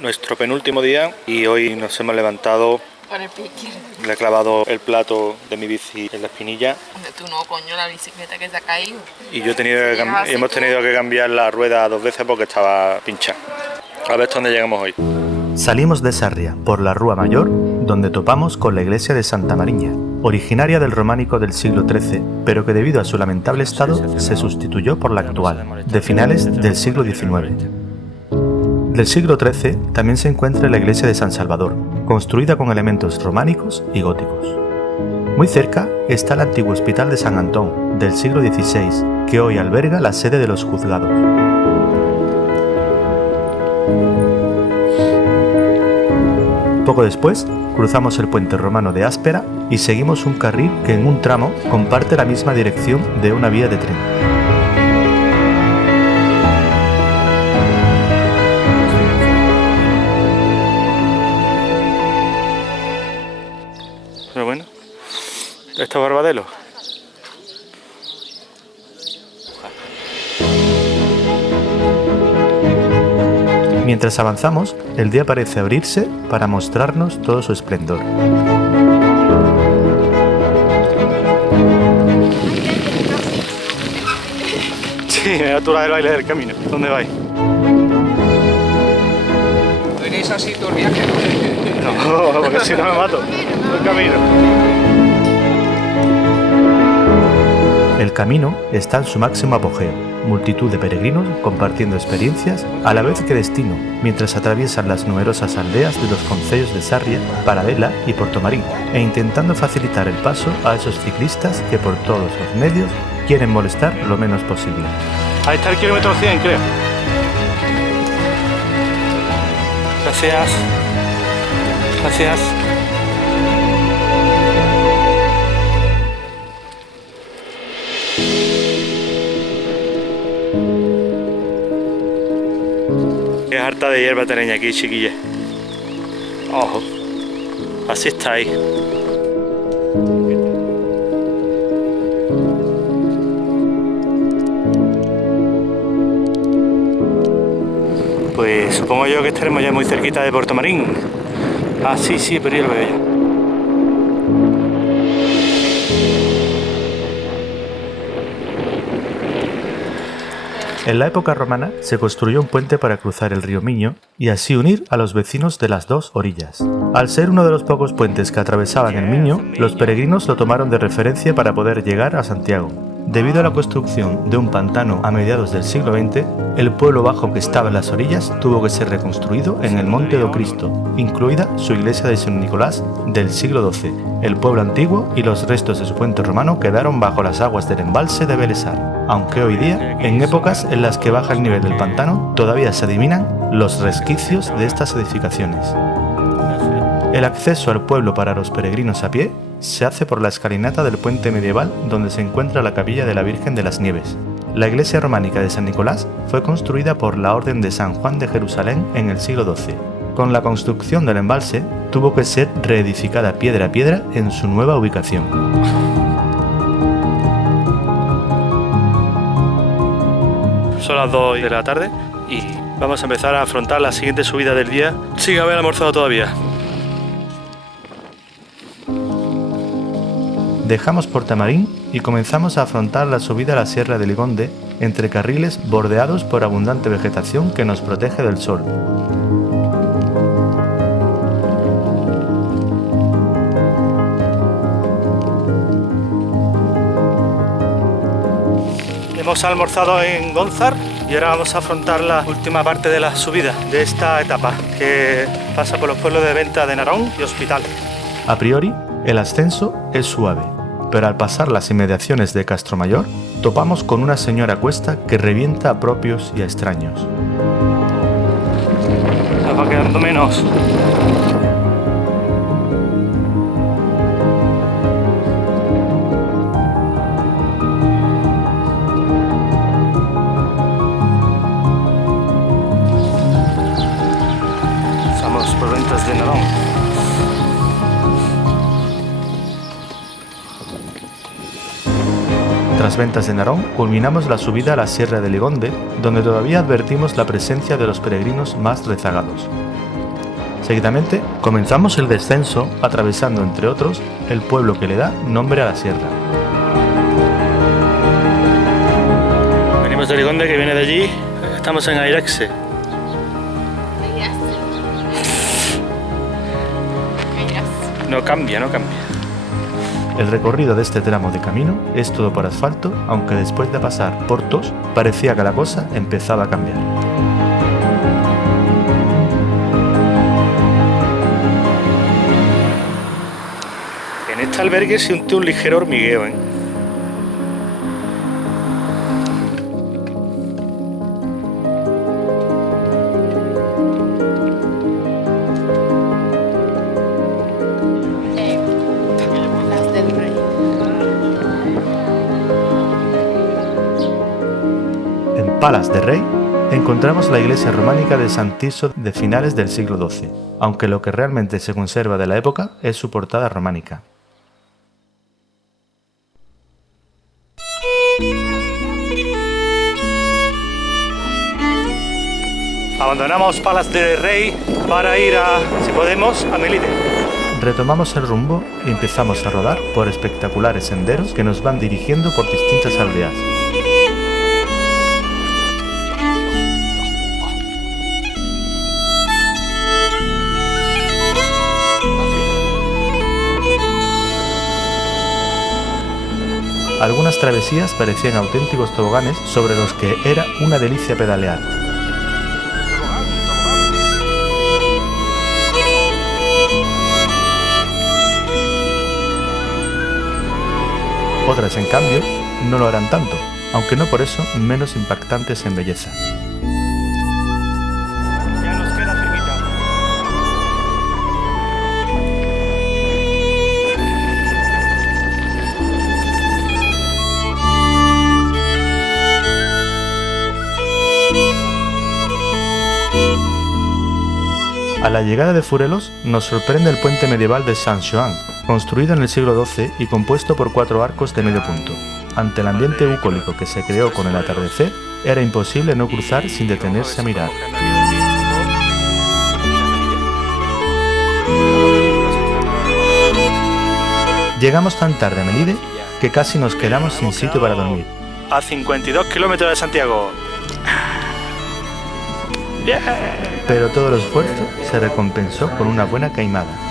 nuestro penúltimo día y hoy nos hemos levantado. Con el pie izquierdo. Le he clavado el plato de mi bici en la espinilla. Tú no, coño, la bicicleta que se ha caído. Y yo hemos tenido que cambiar la rueda 2 veces porque estaba pinchada. A ver hasta dónde llegamos hoy. Salimos de Sarria por la Rúa Mayor, donde topamos con la iglesia de Santa Mariña, originaria del románico del siglo XIII, pero que debido a su lamentable estado se sustituyó por la actual, de finales del siglo XIX. Del siglo XIII también se encuentra la iglesia de San Salvador, construida con elementos románicos y góticos. Muy cerca está el antiguo Hospital de San Antón, del siglo XVI, que hoy alberga la sede de los juzgados. Poco después, cruzamos el puente romano de Áspera y seguimos un carril que en un tramo comparte la misma dirección de una vía de tren. Pero bueno, ¿esto es Barbadelo? Mientras avanzamos, el día parece abrirse para mostrarnos todo su esplendor. Sí, me da altura del baile del camino. ¿Dónde vais? ¿Venís así todo el viaje? No, porque si no me mato. El camino. El camino está en su máximo apogeo, multitud de peregrinos compartiendo experiencias a la vez que destino, mientras atraviesan las numerosas aldeas de los concellos de Sarria, Paradela y Portomarín, e intentando facilitar el paso a esos ciclistas que por todos los medios quieren molestar lo menos posible. Ahí está el kilómetro 100, creo. Gracias. Gracias. Es harta de hierba tereña aquí, chiquilla. Ojo. Así está ahí. Pues supongo yo que estaremos ya muy cerquita de Portomarín. Ah, sí, pero ya lo veo ya. En la época romana se construyó un puente para cruzar el río Miño y así unir a los vecinos de las dos orillas. Al ser uno de los pocos puentes que atravesaban el Miño, los peregrinos lo tomaron de referencia para poder llegar a Santiago. Debido a la construcción de un pantano a mediados del siglo XX, el pueblo bajo que estaba en las orillas tuvo que ser reconstruido en el Monte do Cristo, incluida su iglesia de San Nicolás del siglo XII. El pueblo antiguo y los restos de su puente romano quedaron bajo las aguas del embalse de Belesar, aunque hoy día, en épocas en las que baja el nivel del pantano, todavía se adivinan los resquicios de estas edificaciones. El acceso al pueblo para los peregrinos a pie se hace por la escalinata del puente medieval donde se encuentra la capilla de la Virgen de las Nieves. La iglesia románica de San Nicolás fue construida por la Orden de San Juan de Jerusalén en el siglo XII. Con la construcción del embalse, tuvo que ser reedificada piedra a piedra en su nueva ubicación. Son las 2 de la tarde y vamos a empezar a afrontar la siguiente subida del día sin haber almorzado todavía. Dejamos Portomarín y comenzamos a afrontar la subida a la Sierra de Ligonde entre carriles bordeados por abundante vegetación que nos protege del sol. Hemos almorzado en Gónzar y ahora vamos a afrontar la última parte de la subida de esta etapa, que pasa por los pueblos de Venta de Narón y Hospital. A priori, el ascenso es suave, pero al pasar las inmediaciones de Castromayor, topamos con una señora cuesta que revienta a propios y a extraños. Nos va quedando menos. Estamos por Ventas de Narón. Tras Ventas de Narón, culminamos la subida a la Sierra de Ligonde, donde todavía advertimos la presencia de los peregrinos más rezagados. Seguidamente, comenzamos el descenso atravesando, entre otros, el pueblo que le da nombre a la sierra. Venimos de Ligonde, que viene de allí. Estamos en Airexe. No cambia. El recorrido de este tramo de camino es todo por asfalto, aunque después de pasar Portos, parecía que la cosa empezaba a cambiar. En este albergue siente un ligero hormigueo, ¿eh? Las del Rey. En Palas de Rey encontramos la iglesia románica de San Tirso de finales del siglo XII, aunque lo que realmente se conserva de la época es su portada románica. Abandonamos Palas de Rey para ir si podemos, a Melide. Retomamos el rumbo y empezamos a rodar por espectaculares senderos que nos van dirigiendo por distintas aldeas. Algunas travesías parecían auténticos toboganes sobre los que era una delicia pedalear. Otras, en cambio, no lo harán tanto, aunque no por eso menos impactantes en belleza. Ya nos queda cerquita. A la llegada de Furelos nos sorprende el puente medieval de Sant-Joan, construido en el siglo XII y compuesto por 4 arcos de medio punto. Ante el ambiente bucólico que se creó con el atardecer, era imposible no cruzar sin detenerse a mirar. Llegamos tan tarde a Melide que casi nos quedamos sin sitio para dormir. A 52 kilómetros de Santiago. Bien. Pero todo el esfuerzo se recompensó con una buena caimada.